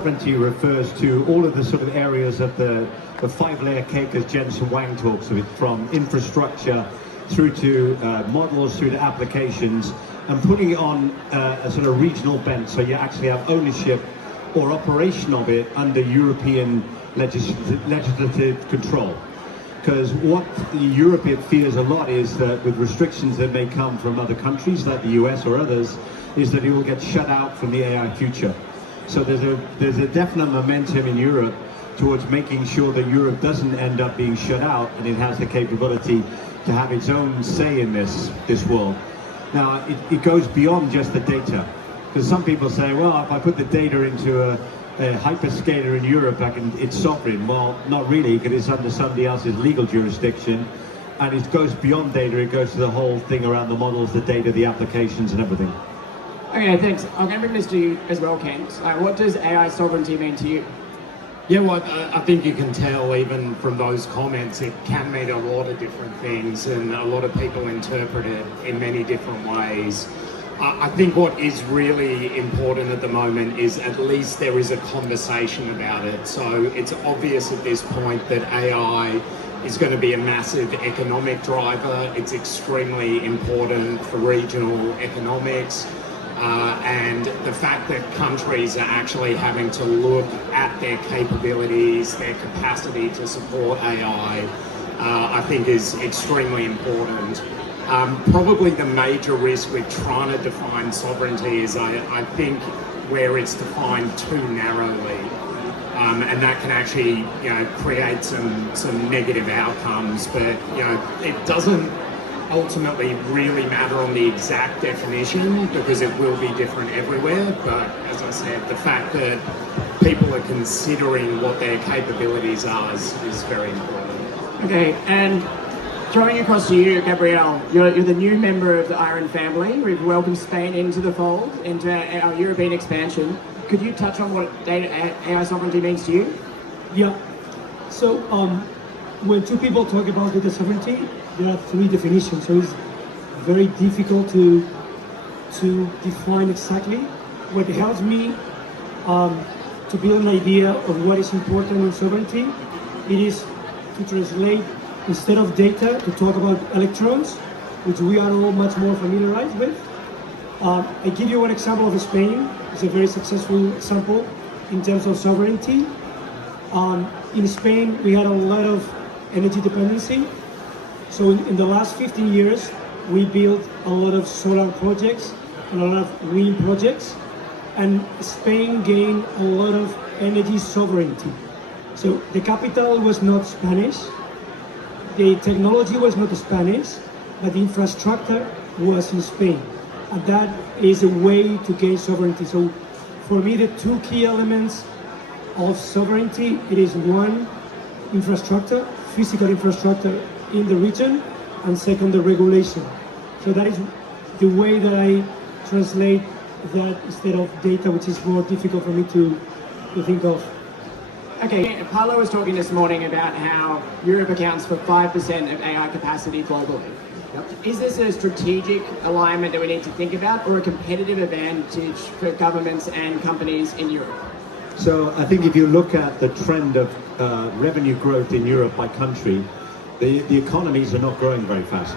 Sovereignty refers to all of the sort of areas of the five-layer cake, as Jensen Wang talks of it, from infrastructure through to models, through to applications, and putting it on a sort of regional bent, so you actually have ownership or operation of it under European legislative control. Because what Europe fears a lot is that with restrictions that may come from other countries like the US or others, is that it will get shut out from the AI future. So there's a definite momentum in Europe towards making sure that Europe doesn't end up being shut out, and it has the capability to have its own say in this world. Now, it goes beyond just the data, because some people say, well, if I put the data into a hyperscaler in Europe, it's sovereign. Well, not really, because it's under somebody else's legal jurisdiction, and it goes beyond data. It goes to the whole thing around the models, the data, the applications, and everything. Okay, thanks. I'm going to bring this to you as well, Kent. What does AI sovereignty mean to you? Yeah, well, I think you can tell even from those comments, it can mean a lot of different things, and a lot of people interpret it in many different ways. I think what is really important at the moment is at least there is a conversation about it. So it's obvious at this point that AI is going to be a massive economic driver. It's extremely important for regional economics. And the fact that countries are actually having to look at their capabilities, their capacity to support AI, I think is extremely important. Probably the major risk with trying to define sovereignty is I think where it's defined too narrowly. And that can actually, create some negative outcomes, but, it doesn't ultimately really matter on the exact definition because it will be different everywhere. But as I said, the fact that people are considering what their capabilities are is very important. Okay, and throwing across to you, Gabrielle, you're the new member of the IREN family. We've welcomed Spain into the fold, into our European expansion. Could you touch on what AI sovereignty means to you? Yeah. So when two people talk about data sovereignty, there are three definitions. So it's very difficult to define exactly. What helps me to build an idea of what is important in sovereignty, it is to translate, instead of data, to talk about electrons, which we are all much more familiarized with. I give you one example of Spain. It's a very successful example in terms of sovereignty. In Spain, we had a lot of energy dependency. So in the last 15 years, we built a lot of solar projects and a lot of wind projects, and Spain gained a lot of energy sovereignty. So the capital was not Spanish, the technology was not Spanish, but the infrastructure was in Spain. And that is a way to gain sovereignty. So for me, the two key elements of sovereignty, it is one, infrastructure, physical infrastructure in the region, and second, the regulation. So that is the way that I translate that instead of data, which is more difficult for me to think of. Okay, Paolo was talking this morning about how Europe accounts for 5% of AI capacity globally. Yep. Is this a strategic alignment that we need to think about, or a competitive advantage for governments and companies in Europe? So I think if you look at the trend of revenue growth in Europe by country, the economies are not growing very fast.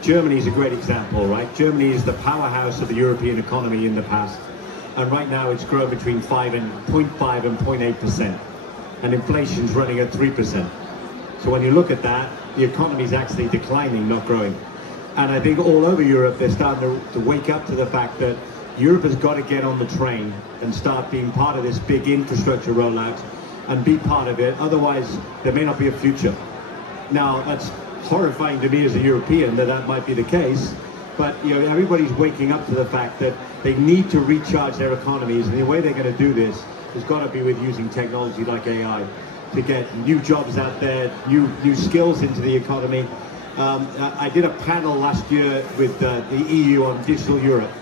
Germany is a great example, right? Germany is the powerhouse of the European economy in the past, and right now it's grown between 0.5 and 0.8%, and inflation's running at 3%. So when you look at that, the economy is actually declining, not growing. And I think all over Europe, they're starting to wake up to the fact that Europe has got to get on the train and start being part of this big infrastructure rollout and be part of it. Otherwise, there may not be a future. Now, that's horrifying to me as a European that might be the case, but everybody's waking up to the fact that they need to recharge their economies, and the way they're going to do this has got to be with using technology like AI to get new jobs out there, new skills into the economy. I did a panel last year with the EU on Digital Europe,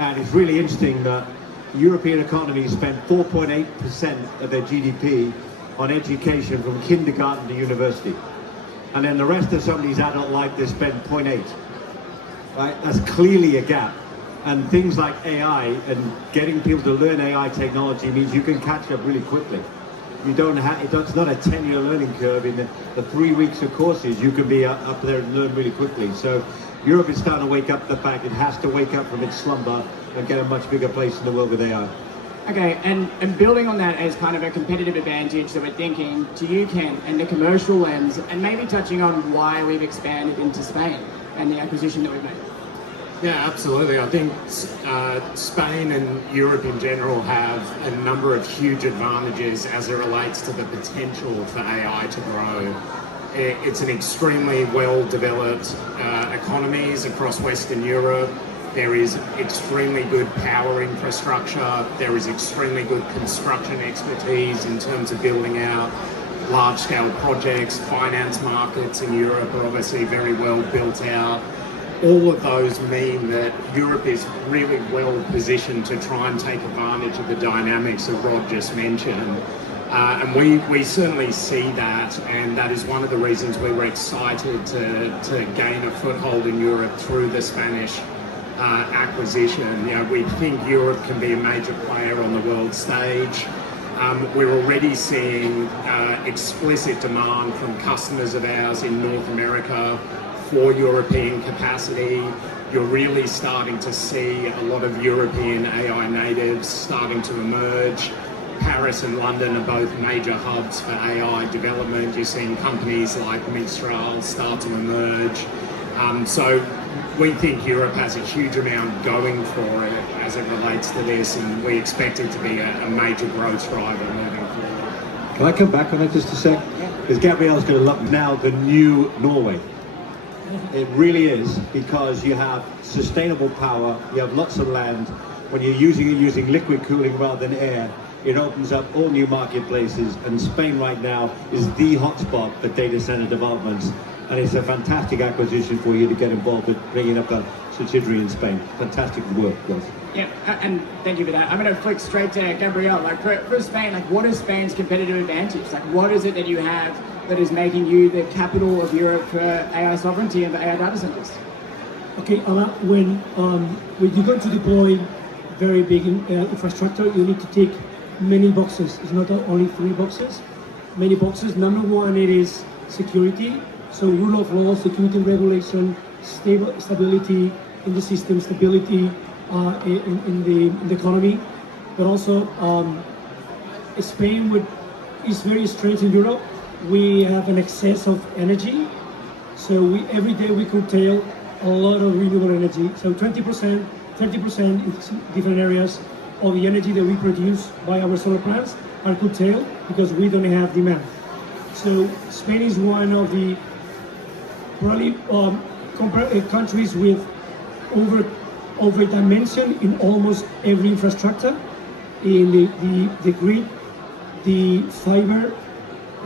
and it's really interesting that European economies spend 4.8% of their GDP on education from kindergarten to university. And then the rest of somebody's adult life, they spend 0.8. Right? That's clearly a gap. And things like AI and getting people to learn AI technology means you can catch up really quickly. You don't have, it's not a 10-year learning curve in the 3 weeks of courses. You can be up there and learn really quickly. So Europe is starting to wake up to the fact it has to wake up from its slumber and get a much bigger place in the world with AI. Okay, and building on that as kind of a competitive advantage that we're thinking to you, Ken, and the commercial lens, and maybe touching on why we've expanded into Spain and the acquisition that we've made. Yeah, absolutely. I think Spain and Europe in general have a number of huge advantages as it relates to the potential for AI to grow. It's an extremely well-developed economies across Western Europe. There is extremely good power infrastructure. There is extremely good construction expertise in terms of building out large-scale projects. Finance markets in Europe are obviously very well built out. All of those mean that Europe is really well positioned to try and take advantage of the dynamics that Rod just mentioned. And we certainly see that, and that is one of the reasons we were excited to gain a foothold in Europe through the Spanish acquisition. You know, we think Europe can be a major player on the world stage. We're already seeing explicit demand from customers of ours in North America for European capacity. You're really starting to see a lot of European AI natives starting to emerge. Paris and London are both major hubs for AI development. You're seeing companies like Mistral start to emerge. So we think Europe has a huge amount going for it as it relates to this, and we expect it to be a major growth driver moving forward. Can I come back on that just a sec? Because Gabrielle's going to love now the new Norway. It really is, because you have sustainable power, you have lots of land. When you're using liquid cooling rather than air, it opens up all new marketplaces, and Spain right now is the hotspot for data center developments. And it's a fantastic acquisition for you to get involved with bringing up a subsidiary in Spain. Fantastic work, guys. Yeah, and thank you for that. I'm going to flick straight to Gabrielle. Like for Spain, like what is Spain's competitive advantage? Like what is it that you have that is making you the capital of Europe for AI sovereignty and for AI data centers? Okay, when you're going to deploy very big infrastructure, you need to tick many boxes. It's not only 3 boxes, many boxes. Number one, it is security. So rule of law, security regulation, stability in the system, stability in the economy. But also, Spain is very strange in Europe. We have an excess of energy. So every day we curtail a lot of renewable energy. So 20%, 30% in different areas of the energy that we produce by our solar plants are curtailed because we don't have demand. So Spain is one of the probably countries with over dimension in almost every infrastructure. In the grid, the fiber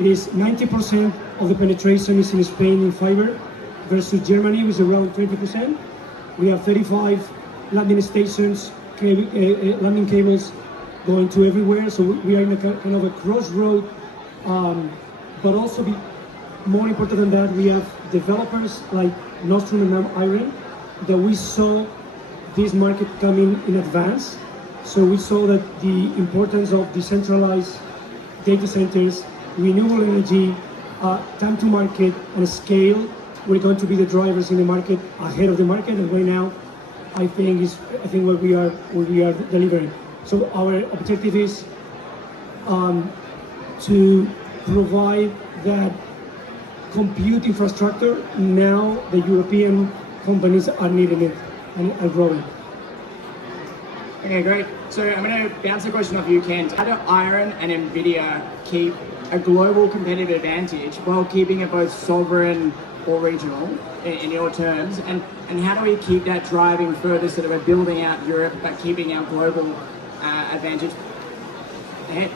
is 90% of the penetration is in Spain in fiber versus Germany, which is around 20%. We have 35 landing stations, landing cables going to everywhere. So we are in a kind of a crossroad, but also more important than that, we have developers like Nostrum and IREN that we saw this market coming in advance. So we saw that the importance of decentralized data centers, renewable energy, time to market and scale were going to be the drivers in the market ahead of the market. And right now, I think what we are delivering. So our objective is to provide that compute infrastructure. Now the European companies are needing it and are growing. Okay, great. So I'm going to bounce a question off you, Ken. How do IREN and NVIDIA keep a global competitive advantage while keeping it both sovereign or regional in your terms? And how do we keep that driving further so that we're building out Europe but keeping our global advantage ahead?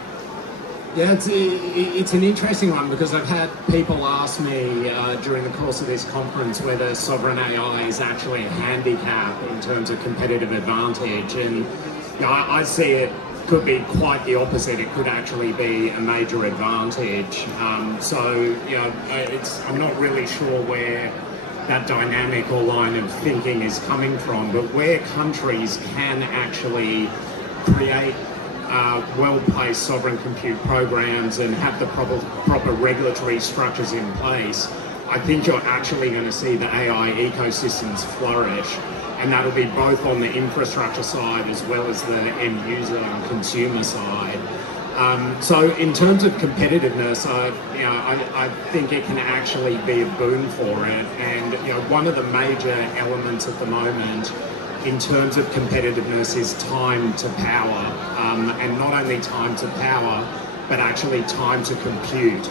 Yeah, it's an interesting one because I've had people ask me during the course of this conference whether sovereign AI is actually a handicap in terms of competitive advantage, and you know, I see it could be quite the opposite. It could actually be a major advantage. So you know, I'm not really sure where that dynamic or line of thinking is coming from, but where countries can actually create well-placed sovereign compute programs and have the proper regulatory structures in place, I think you're actually going to see the AI ecosystems flourish, and that'll be both on the infrastructure side as well as the end user and consumer side. So in terms of competitiveness, I think it can actually be a boon for it. And one of the major elements at the moment in terms of competitiveness is time to power, and not only time to power, but actually time to compute.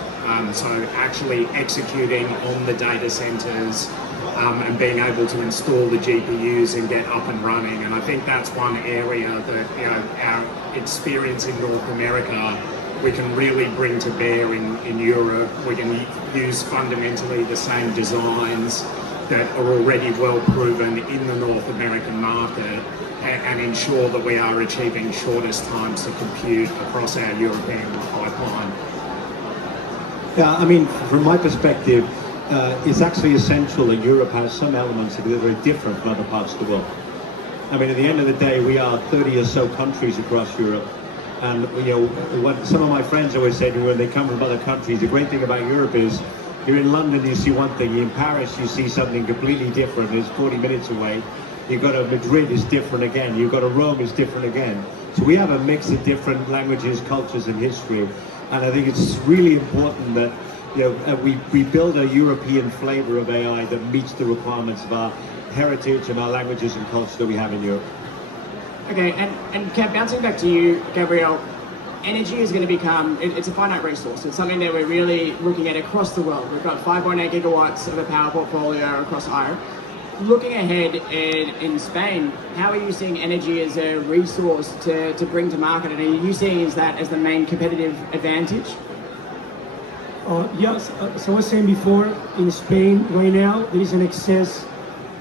So actually executing on the data centers and being able to install the GPUs and get up and running. And I think that's one area that our experience in North America we can really bring to bear in Europe. We can use fundamentally the same designs that are already well proven in the North American market and ensure that we are achieving shortest times to compute across our European pipeline. Yeah, I mean, from my perspective, it's actually essential that Europe has some elements that are very different from other parts of the world. I mean, at the end of the day, we are 30 or so countries across Europe. And what some of my friends always say to me when they come from other countries, the great thing about Europe is you're in London, you see one thing. You're in Paris, you see something completely different. It's 40 minutes away. You go to Madrid, it's different again. You go to Rome, it's different again. So we have a mix of different languages, cultures, and history. And I think it's really important that we build a European flavor of AI that meets the requirements of our heritage and our languages and culture that we have in Europe. Okay, and bouncing back to you, Gabriel, energy is going to become, it's a finite resource. It's something that we're really looking at across the world. We've got 5.8 gigawatts of a power portfolio across IREN. Looking ahead in Spain, how are you seeing energy as a resource to bring to market? And are you seeing that as the main competitive advantage? Yes, so I was saying before, in Spain right now, there is an excess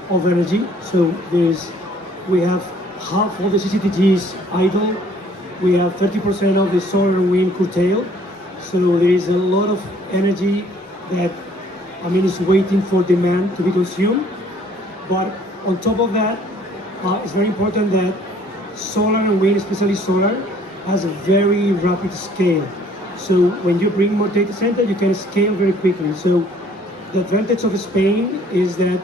of energy. So we have half of the CCTGs idle. We have 30% of the solar and wind curtailed. So there is a lot of energy that, is waiting for demand to be consumed. But on top of that, it's very important that solar and wind, especially solar, has a very rapid scale. So when you bring more data center, you can scale very quickly. So the advantage of Spain is that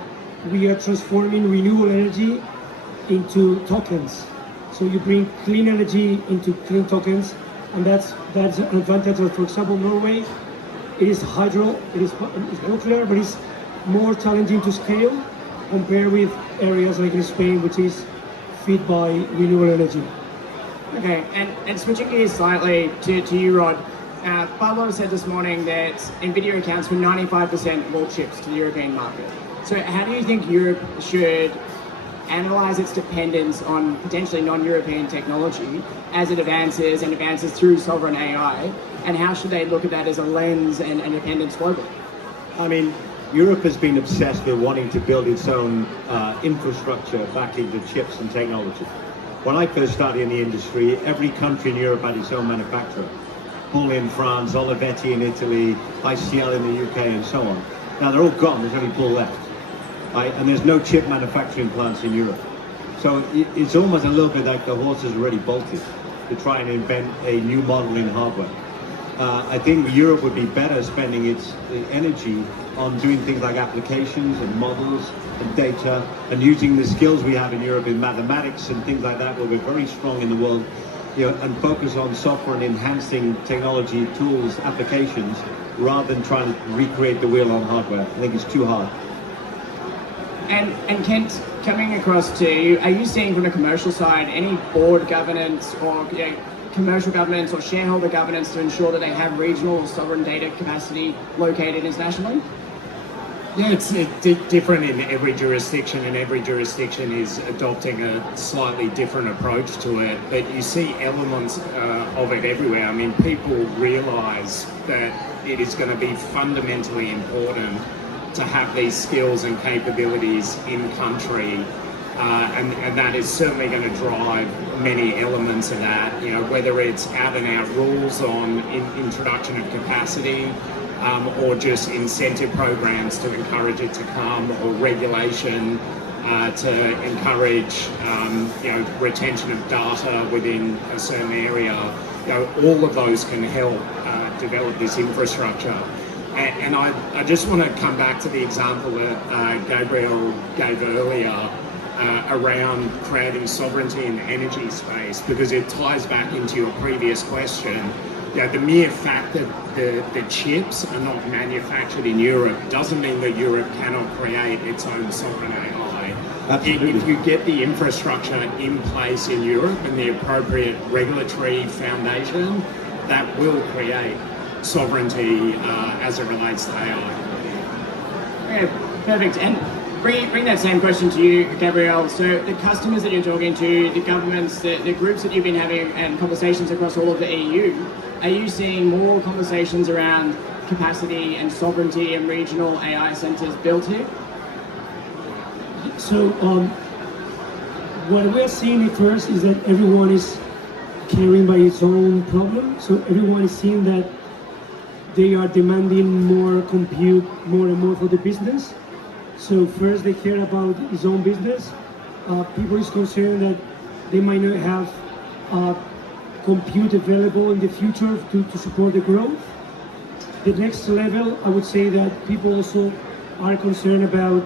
we are transforming renewable energy into tokens. So you bring clean energy into clean tokens, and that's an advantage of, for example, Norway. It is hydro, it's nuclear, but it's more challenging to scale compared with areas like in Spain, which is fed by renewable energy. Okay, and switching gears slightly to you, Rod. Pablo said this morning that NVIDIA accounts for 95% of all chips to the European market. So how do you think Europe should analyze its dependence on potentially non-European technology as it advances through sovereign AI, and how should they look at that as a lens and dependence globally? I mean, Europe has been obsessed with wanting to build its own infrastructure back into chips and technology. When I first started in the industry, every country in Europe had its own manufacturer. Bull in France, Olivetti in Italy, ICL in the UK, and so on. Now they're all gone, there's only Bull left. Right? And there's no chip manufacturing plants in Europe. So it's almost a little bit like the horse is already bolted to try and invent a new model in hardware. I think Europe would be better spending its energy on doing things like applications and models and data, and using the skills we have in Europe in mathematics and things like that, where we're very strong in the world, and focus on software and enhancing technology, tools, applications, rather than trying to recreate the wheel on hardware. I think it's too hard. And Kent, coming across to you, are you seeing from a commercial side any board governance or commercial governance or shareholder governance to ensure that they have regional or sovereign data capacity located internationally? Yeah, it's different in every jurisdiction, and every jurisdiction is adopting a slightly different approach to it, but you see elements of it everywhere. I mean, people realise that it is going to be fundamentally important to have these skills and capabilities in country, and that is certainly going to drive many elements of that, whether it's out and out rules on introduction of capacity, or just incentive programs to encourage it to come, or regulation to encourage retention of data within a certain area. All of those can help develop this infrastructure. And I just want to come back to the example that Gabriel gave earlier around creating sovereignty in the energy space, because it ties back into your previous question. The mere fact that the chips are not manufactured in Europe doesn't mean that Europe cannot create its own sovereign AI. Absolutely. If you get the infrastructure in place in Europe and the appropriate regulatory foundation, that will create sovereignty as it relates to AI. Okay, perfect. And bring that same question to you, Gabrielle. So the customers that you're talking to, the governments, the groups that you've been having and conversations across all of the EU, are you seeing more conversations around capacity and sovereignty and regional AI centres built here? So what we're seeing at first is that everyone is carrying by its own problem. So everyone is seeing that they are demanding more compute, more and more for the business. So first they care about his own business. People is concerned that they might not have compute available in the future to support the growth. The next level, I would say that people also are concerned about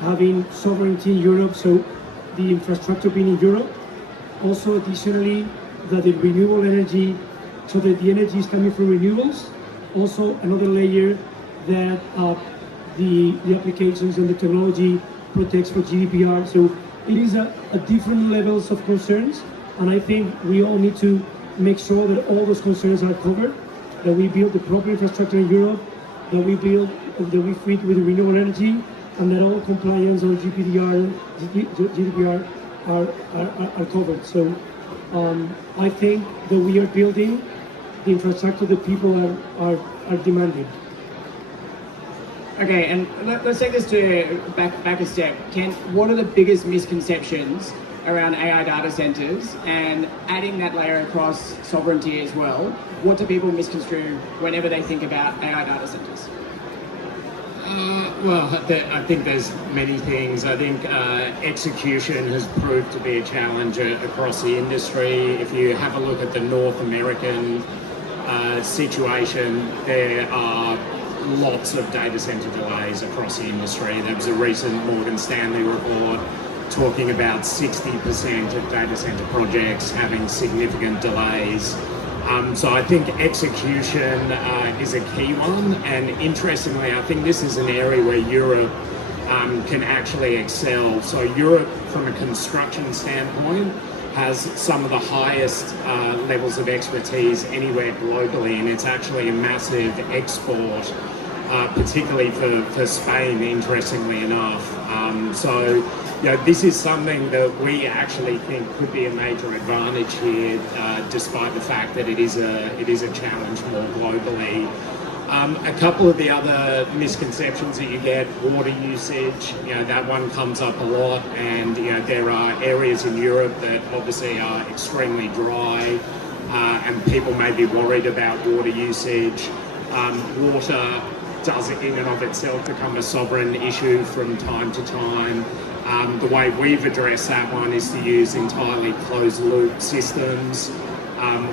having sovereignty in Europe, so the infrastructure being in Europe. Also, additionally, that the renewable energy, so that the energy is coming from renewables. Also, another layer that the applications and the technology protects for GDPR. So it is a different levels of concerns, and I think we all need to make sure that all those concerns are covered, that we build the proper infrastructure in Europe, that we fit with renewable energy, and that all compliance on GDPR are covered. So I think that we are building the infrastructure that people are demanding. Okay, and let's take this to back a step. Ken, what are the biggest misconceptions around AI data centers, and adding that layer across sovereignty as well? What do people misconstrue whenever they think about AI data centers? Well, I think there's many things. I think execution has proved to be a challenge across the industry. If you have a look at the North American situation, there are lots of data center delays across the industry. There was a recent Morgan Stanley report talking about 60% of data center projects having significant delays. So I think execution is a key one, and interestingly, I think this is an area where Europe can actually excel. So Europe, from a construction standpoint, has some of the highest levels of expertise anywhere globally, and it's actually a massive export, particularly for Spain, interestingly enough. So this is something that we actually think could be a major advantage here, despite the fact that it is a challenge more globally. A couple of the other misconceptions that you get, water usage, that one comes up a lot, and there are areas in Europe that obviously are extremely dry, and people may be worried about water usage. Water does in and of itself become a sovereign issue from time to time. The way we've addressed that one is to use entirely closed-loop systems,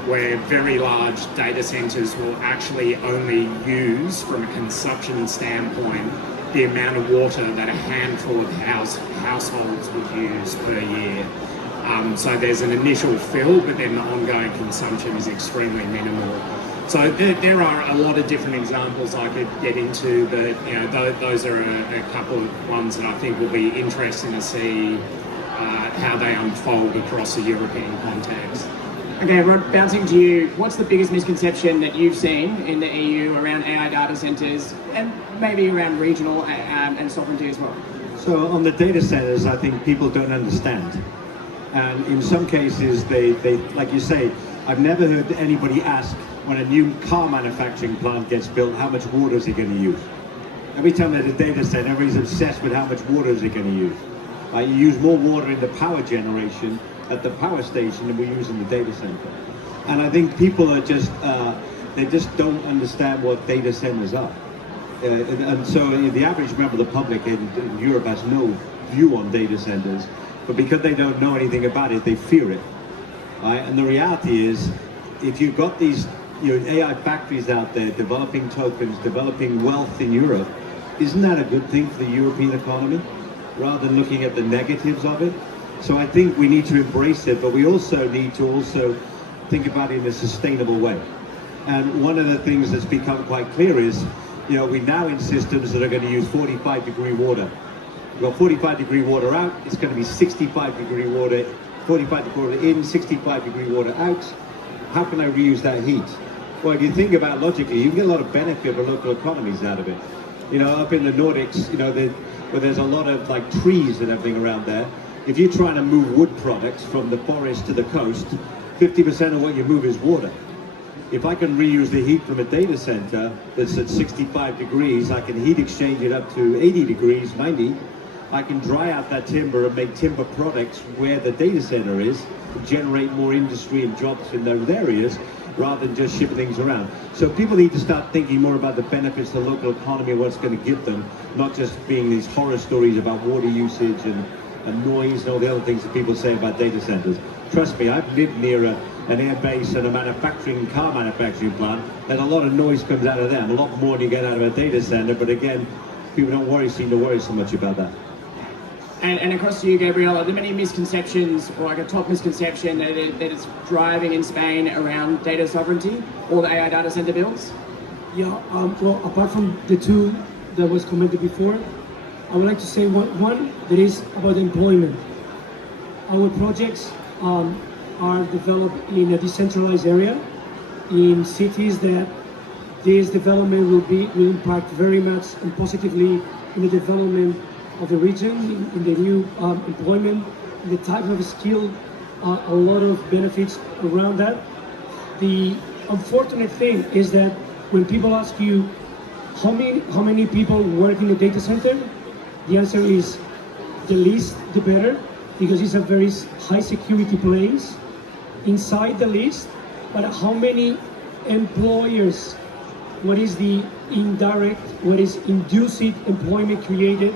where very large data centers will actually only use, from a consumption standpoint, the amount of water that a handful of households would use per year. So there's an initial fill, but then the ongoing consumption is extremely minimal. So there are a lot of different examples I could get into, but those are a couple of ones that I think will be interesting to see how they unfold across the European context. Okay, Rod, bouncing to you, what's the biggest misconception that you've seen in the EU around AI data centers, and maybe around regional and sovereignty as well? So on the data centers, I think people don't understand. And in some cases, they like you say, I've never heard anybody ask, when a new car manufacturing plant gets built, how much water is it going to use? Every time there's a data center, everybody's obsessed with how much water is it going to use. Like, you use more water in the power generation at the power station than we use in the data center. And I think people are just they just don't understand what data centers are. And so the average member of the public in Europe has no view on data centers, but because they don't know anything about it, they fear it. Right? And the reality is, if you've got these AI factories out there developing tokens, developing wealth in Europe, isn't that a good thing for the European economy, rather than looking at the negatives of it? So I think we need to embrace it, but we also need to think about it in a sustainable way. And one of the things that's become quite clear is, we're now in systems that are going to use 45-degree water. We've got 45-degree water out, it's going to be 65-degree water, 45-degree water in, 65-degree water out. How can I reuse that heat? Well, if you think about it logically, you can get a lot of benefit for local economies out of it. Up in the Nordics, where there's a lot of like trees and everything around there, if you're trying to move wood products from the forest to the coast, 50% of what you move is water. If I can reuse the heat from a data center that's at 65 degrees, I can heat exchange it up to 80 degrees, 90. I can dry out that timber and make timber products where the data center is, generate more industry and jobs in those areas, rather than just shipping things around. So people need to start thinking more about the benefits of the local economy and what it's going to give them, not just being these horror stories about water usage and noise and all the other things that people say about data centers. Trust me, I've lived near an air base and a car manufacturing plant, and a lot of noise comes out of them, a lot more than you get out of a data center, but again, people don't seem to worry so much about that. And across to you, Gabriel, are there many misconceptions, or like a top misconception that is driving in Spain around data sovereignty or the AI data center builds? Yeah, well, apart from the two that was commented before, I would like to say one that is about employment. Our projects are developed in a decentralized area, in cities that this development will impact very much and positively in the development of the region, in the new employment, in the type of skill, a lot of benefits around that. The unfortunate thing is that when people ask you how many people work in the data center, the answer is the least the better, because it's a very high security place inside the list. But how many employers, what is the indirect, what is induced employment created,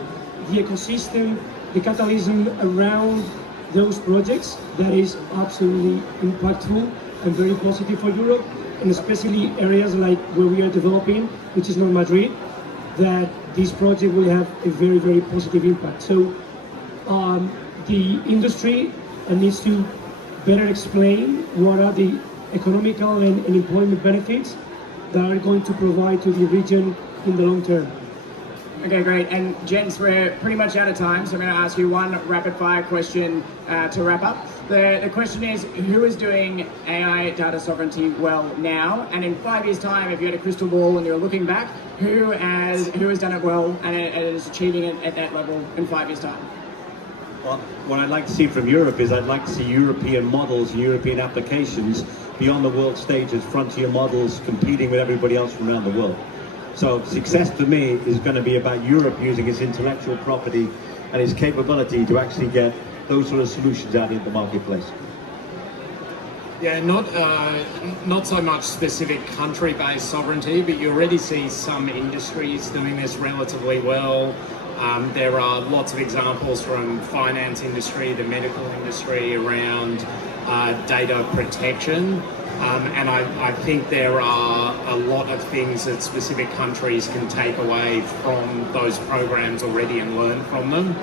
the ecosystem, the catalysm around those projects, that is absolutely impactful and very positive for Europe, and especially areas like where we are developing, which is not Madrid, that this project will have a very, very positive impact. So the industry needs to better explain what are the economical and employment benefits that are going to provide to the region in the long term. Okay, great. And gents, we're pretty much out of time, so I'm going to ask you one rapid fire question to wrap up. The question is, who is doing AI data sovereignty well now? And in 5 years' time, if you had a crystal ball and you're looking back, who has done it well and is achieving it at that level in 5 years' time? Well, what I'd like to see from Europe is I'd like to see European models and European applications be on the world stage as frontier models competing with everybody else from around the world. So success to me is going to be about Europe using its intellectual property and its capability to actually get those sort of solutions out into the marketplace. Yeah, not so much specific country-based sovereignty, but you already see some industries doing this relatively well. There are lots of examples from finance industry, the medical industry around data protection. And I think there are a lot of things that specific countries can take away from those programs already and learn from them,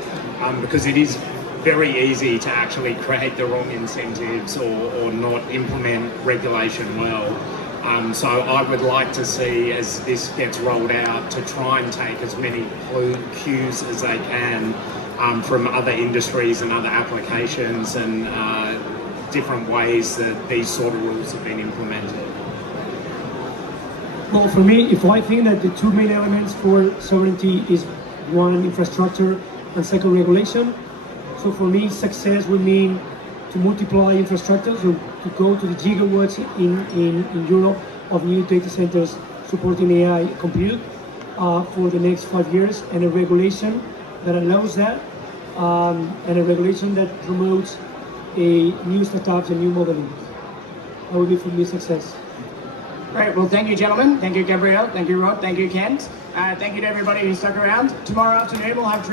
because it is very easy to actually create the wrong incentives or not implement regulation well. So I would like to see, as this gets rolled out, to try and take as many cues as they can from other industries and other applications and different ways that these sort of rules have been implemented. Well, for me, if I think that the two main elements for sovereignty is one, infrastructure, and second, regulation. So for me, success would mean to multiply infrastructure, so to go to the gigawatts in Europe of new data centers supporting AI compute for the next 5 years, and a regulation that allows that, and a regulation that promotes a new startups and new modeling. That would be for me success. Great. Well, thank you, gentlemen. Thank you, Gabrielle. Thank you, Rod. Thank you, Kent. Thank you to everybody who stuck around. Tomorrow afternoon, we'll have drinks.